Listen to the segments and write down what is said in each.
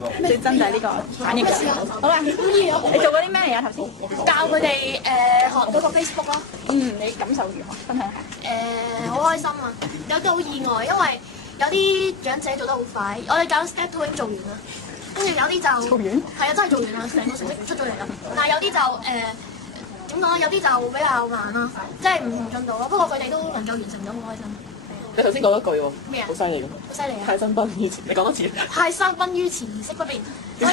最真就係呢個反應嘅。好啦，你做過啲咩嚟啊？頭先教佢哋學嗰個 Facebook 咯。你感受如何？分享下。好開心啊！有啲好意外，因為有啲長者做得好快，我哋搞 Step 2已經做完啦，跟住有啲就做完係啊，真係做完啦，成個成績出咗嚟啦。但係有啲就點講？有啲就比較慢啦，即係唔同進度咯。不過佢哋都能夠完成咗，好開心。你頭先講一句喎，咩啊？好犀利㗎，好犀利啊！泰山崩於前，你講多次。泰山崩於前而色不變，所以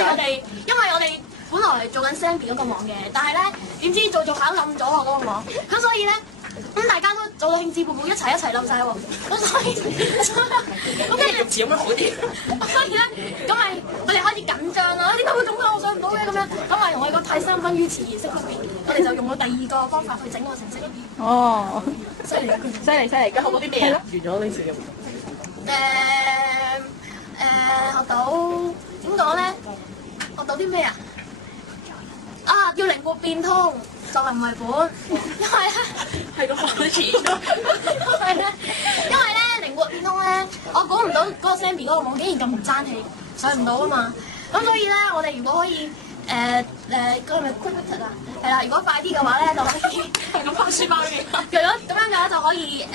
因為我哋本來做緊 Sammy 嗰個網嘅，但係咧點知做下冧咗我嗰個網，咁所以咧咁大家都做到興致勃勃一齊冧晒喎，咁所以咁跟住字有咩好啲？所以咧咁咪我哋開始緊張啦，點解會咁㗎？我上唔到嘅咁樣，咁咪同我哋講泰山崩於前而色不變，我哋就用咗第二個方法去整個程式。哦，犀利！犀利！學到啲咩啊？完咗呢次嘅活動。學到點講咧？學到啲咩啊？啊，要靈活變通，作為為本，因為咧係個開始。因為咧靈活變通咧，我估唔到嗰個 Sammy 嗰個網竟然咁唔爭氣，上唔到啊嘛。咁所以咧，我哋如果可以嗰個係咪 quick 啊？係啦，如果快啲嘅話咧，就可以係咁翻書包嘅。如果咁樣嘅話，就可以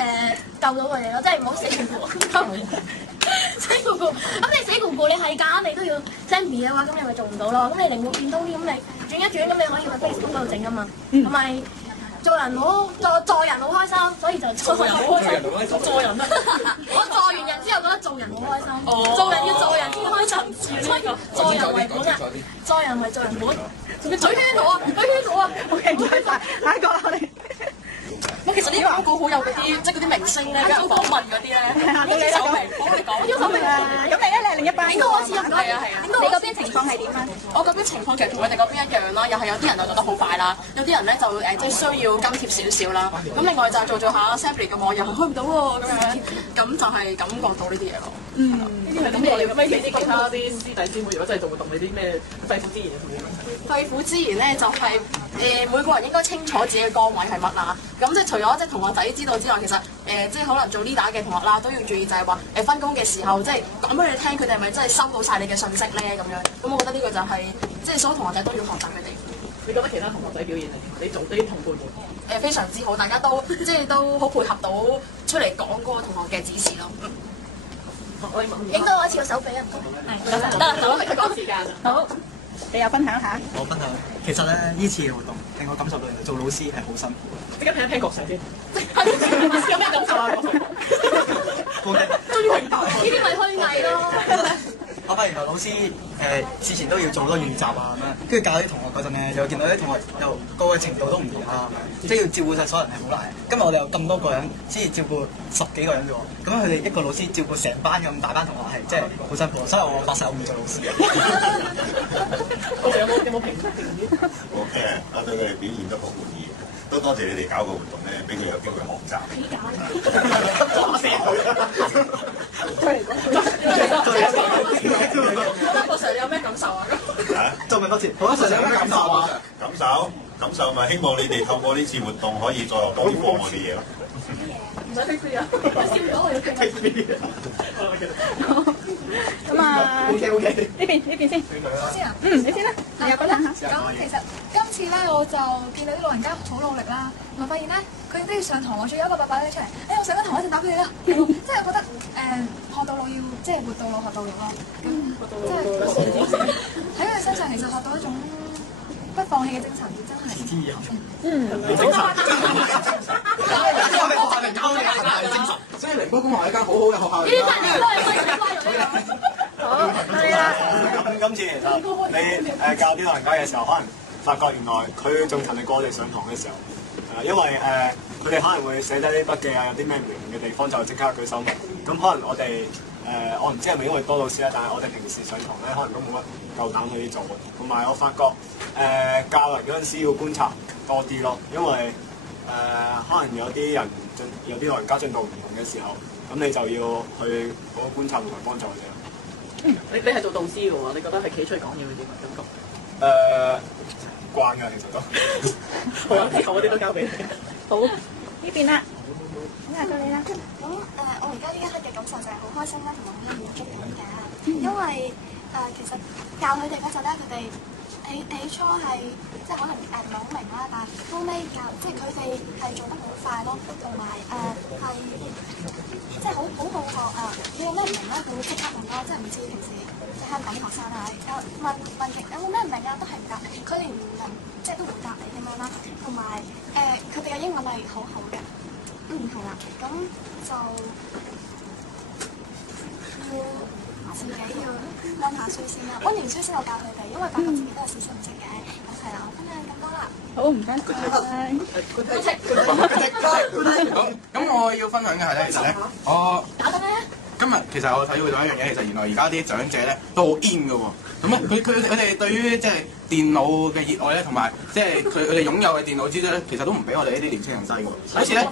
救到佢哋咯，即係唔好死咕咕。死咕咕，咁你死咕咕，你係㗎，你都要 Sammy 嘅話，咁你咪做唔到咯。咁你靈活變通啲，咁你轉一轉，咁你可以喺 Facebook 嗰度整㗎嘛。同埋做人好助人好開心，所以就做人好開心。助人啊！我助完人之後覺得做人好開心，做人要助人先開心，所以助人為本啊，助人為做人本。你嘴圈到啊，嘴圈到啊。OK，唔該晒，下一個啦我哋。其實呢個廣告好有嗰啲，即係嗰啲明星咧，訪問嗰啲咧，手名，我哋講。手名啊！咁你咧，你係另一班。應該我似入咗。係啊。你嗰邊情況係點啊？我嗰邊情況其實同佢哋嗰邊一樣啦，又係有啲人就做得好快啦，有啲人咧就即係需要跟貼少少啦。咁另外就做下 Sammy 嘅網又開唔到喎，咁樣，咁就係感覺到呢啲嘢咯。咁你哋可以俾啲其他啲師弟師妹，如果真係做活動，你啲咩肺腑之言同你講？肺腑之言咧就係每個人應該清楚自己嘅崗位係乜啦。咁即係除咗即係同學仔知道之外，其實即係可能做 leader 嘅同學啦，都要注意就係話分工嘅時候，即係講俾你聽，佢哋係咪真係收到晒你嘅信息咧？咁樣，咁我覺得呢個就係即係所有同學仔都要學習嘅地方。你覺得其他同學仔表現你做啲同伴們非常之好，大家都即係都好配合到出嚟講嗰個同學嘅指示咯。影到我一次個手臂啊！得啦，好，講時間啦。好，你又分享下。我分享，其實咧呢次嘅活動令我感受到原來做老師係好辛苦。即刻聽一聽國勢先。有咩感受啊？好嘅。終於明白。呢啲咪虛偽咯。我發現原來老師事前都要做好多預習啊咁樣，跟住教啲同學嗰陣咧，就會見到啲同學又個個程度都唔同啦，即係要照顧晒所有人係好難。今日我哋有咁多個人，先至照顧10幾個人啫喎，咁佢哋一個老師照顧成班咁大班同學係真係好辛苦，所以我發誓我唔做老師嘅。我哋有冇評價啲？OK，我對佢哋表現都好滿意，都多謝你哋搞個活動咧，俾佢有機會學習。好，Sir，你有咩感受啊？再問多次，好啊 ，Sir，你有咩感受啊？感受咪希望你哋透過呢次活動可以再學多啲課外嘅嘢咯。唔使 take 啊！笑咗我要 take 咁啊，OK，呢邊先。我先啊。你先啦。你又分享下。咁其實今次咧，我就見到啲老人家好努力啦，同埋發現咧，佢哋都要上堂喎。仲有一個伯伯咧出嚟，我上緊堂，我一陣打俾你啦。即係我覺得學到老要即係活到老學到老咯。咁即係喺佢身上其實學到一種不放棄嘅精神，真係。精神。我哋學校係教你嘅精神，所以寧波公學係一間好好嘅學校。呢啲真係都係可以發育嘅。好，係啦。咁今次其實你教啲老人家嘅時候，可能發覺原來佢仲勤力過我哋上堂嘅時候，因為佢哋可能會寫低啲筆記啊，有啲咩唔明嘅地方就即刻舉手問。咁可能我哋我唔知係咪因為多老師啦，但係我哋平時上堂咧，可能都冇乜夠膽去做。同埋我發覺教人嗰陣時要觀察多啲咯，因為可能有啲人有啲老人家進度唔同嘅時候，咁你就要去好好觀察同埋幫助佢哋。你係做導師嘅喎，你覺得係企出嚟講嘢會點啊？感覺？慣㗎，其實都。好有啲嗰啲都交俾你。好，呢邊啦。咁啊，到你啦。咁我而家呢一刻嘅感受就係好開心啦，同埋好有滿足感嘅，因為其實教佢哋嗰陣咧，佢哋起初係即係可能唔係好明啦，但係後尾教即係佢哋係做得好快咯，同埋係即係好好學啊！你有咩唔明咧，佢會即刻問咯，即係唔似平時即係香港啲學生啊，問極有冇咩唔明啊，都係唔答你，佢連唔明即係都會答你咁樣啦。同埋佢哋嘅英文係好好嘅，好啦，咁就要自己要溫下書先啦，溫完書先我教佢哋，因為發覺自己都有少少唔識嘅。咁係啦，我分享咁多啦。好，唔該晒。好，咁我要分享嘅係咧，其實咧，我打緊咩？今日其實我體會到一樣嘢，其實原來而家啲長者咧都好 in 嘅喎。咁咧，佢哋對於即係電腦嘅熱愛咧，同埋即係佢哋擁有嘅電腦知識咧，其實都唔比我哋呢啲年青人細嘅。好似咧，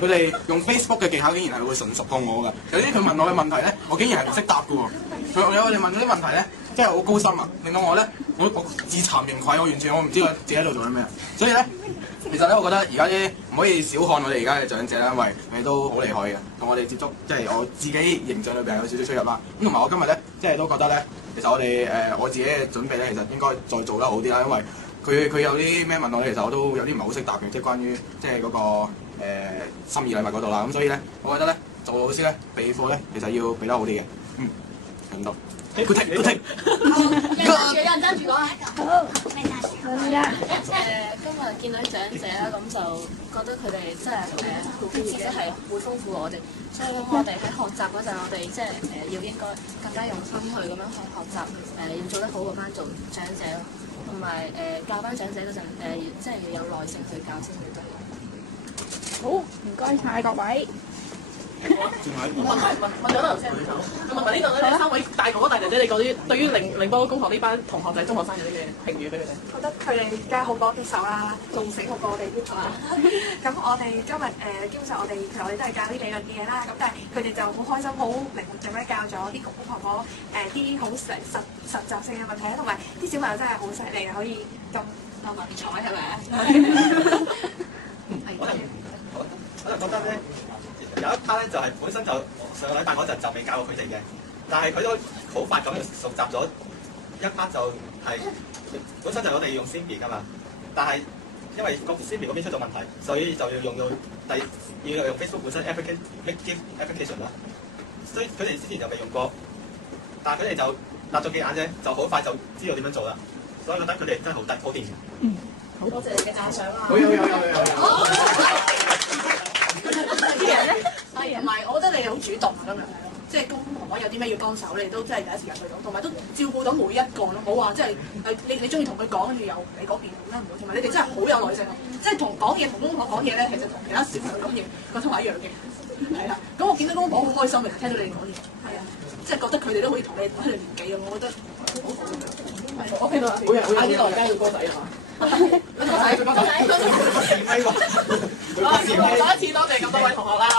佢哋用 Facebook 嘅技巧竟然係會純熟過我㗎。有啲佢問我嘅問題咧，我竟然係唔識答嘅喎。佢哋問咗啲問題咧，真係好高深啊，令到我咧，我自慚形愧，我完全我唔知我自己喺度做緊咩。所以咧，其實咧，我覺得而家啲唔可以小看我哋而家嘅長者啦，因為佢哋都好厲害嘅，同我哋接觸，即係我自己形象裏邊有少少出入啦。咁同埋我今日咧，即係都覺得咧，其實我哋我自己嘅準備咧，其實應該再做得好啲啦，因為佢有啲咩問我咧，其實我都有啲唔係好識答嘅，即係關於即係嗰個心意禮物嗰度啦。咁所以咧，我覺得咧，做老師咧備課咧，其實要備得好啲嘅。咁多。佢聽。有人爭住講啊！好，今日見到啲長者啦，咁就覺得佢哋真係知識係會豐富我哋，所以咁我哋喺學習嗰陣，我哋即係要應該更加用心去咁樣去學習，要做得好嗰班做長者咯，同埋教班長者嗰陣即係要有耐性去教先會對。好，唔該晒各位。問咗啦頭先，咁問呢度咧，三位大哥哥大姐姐，你對於寧波公學呢班同學仔、中學生有啲咩評語俾佢哋？覺得佢哋梗係好幫啲手啦，仲醒好過我哋啲同學。咁我哋今日基本上我哋其實我哋都係教啲理論嘅嘢啦，咁但係佢哋就好開心、好靈活咁樣教咗啲公公婆婆啲好實習性嘅問題，同埋啲小朋友真係好犀利嘅，可以咁有文采係咪啊？我就覺得咧，有一 part 咧就係本身就上個禮拜嗰陣就未教過佢哋嘅，但係佢都好快咁熟習咗一 part 就係、本身就我哋用 Symbi 㗎嘛，但係因為個 Symbi 嗰邊出咗問題，所以就要用到要用 Facebook 本身 application 啦，所以佢哋之前就未用過，但係佢哋就立咗幾眼啫，就好快就知道點樣做啦，所以覺得佢哋真係好掂嘅。好多謝你嘅讚賞啊！有。啲人咧，同埋我覺得你哋好主動啊，今日係咯，即係公公婆婆有啲咩要幫手，你哋都真係第一時間去到，同埋都照顧到每一個咯，冇話即係你中意同佢講，跟住又你嗰邊咁樣唔好，同埋你哋真係好有耐性，即係同講嘢同公公婆講嘢咧，其實同其他小朋友講嘢個通話一樣嘅，係啦。咁我見到公公婆婆好開心嘅，聽到你哋講嘢，係啊，即係覺得佢哋都可以同你喺度年紀啊，我覺得好好。我聽到啦，好啊，呢個而家要歌仔啊嘛。歌仔，再一次多謝咁多位同學啦嚇。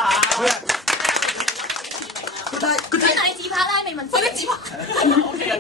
你自拍啦，未問。快啲自拍。OK 啊，